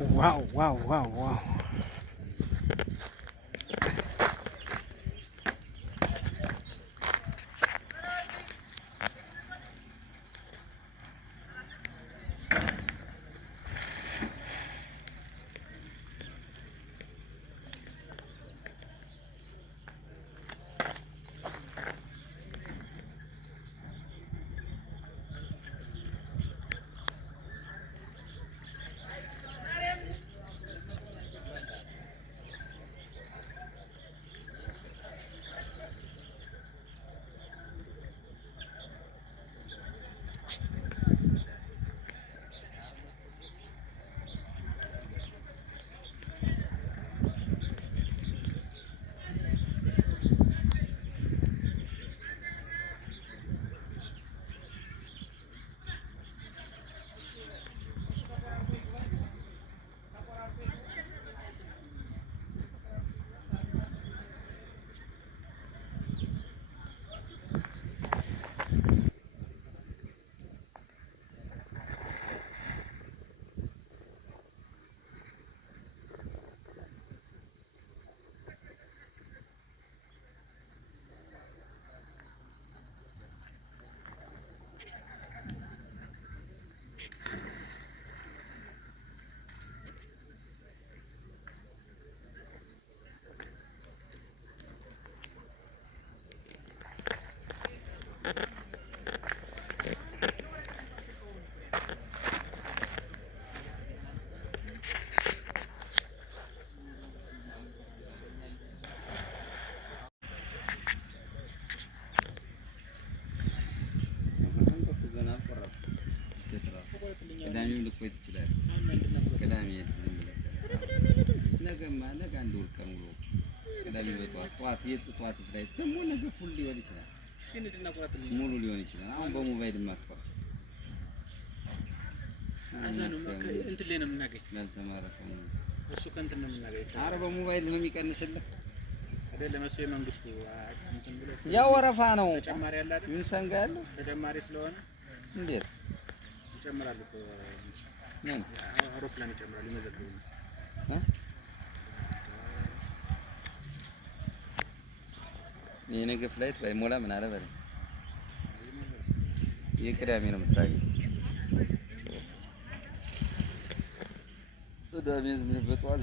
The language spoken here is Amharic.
Wow, wow, wow, wow. ቅዳሜም ልቆይ ትችላለህ። ቅዳሜ ነገማ ነገ አንድ ወር ቀን ውሎ ቅዳሜ በጠዋት ጠዋት ላይ ደግሞ ነገ ፉል ሊሆን ይችላል። ሙሉ ሊሆን ይችላል። አሁን በሞባይል ማጥፋት አዛኑ እንትን ላይ ነው የምናገኝ። ያልተማረ ሰው ነው እሱ ከእንትን ነው የምናገኝ። ኧረ በሞባይል ነው የሚቀንስልህ አይደለም። እሱ የመንግስቱ እንትን ብሎ ያው ወረፋ ነው። ተጨማሪ ያላት ዩንሰንጋ ያለው ተጨማሪ ስለሆነ እንዴት ይጨምራል እኮ ምን አውሮፕላን ይጨምራል ይመዘግቡ የነገ ፍላይት ባይሞላ ምን አለ በለኝ። የቅዳሜ ነው የምታገኝ። ቅዳሜ በጠዋት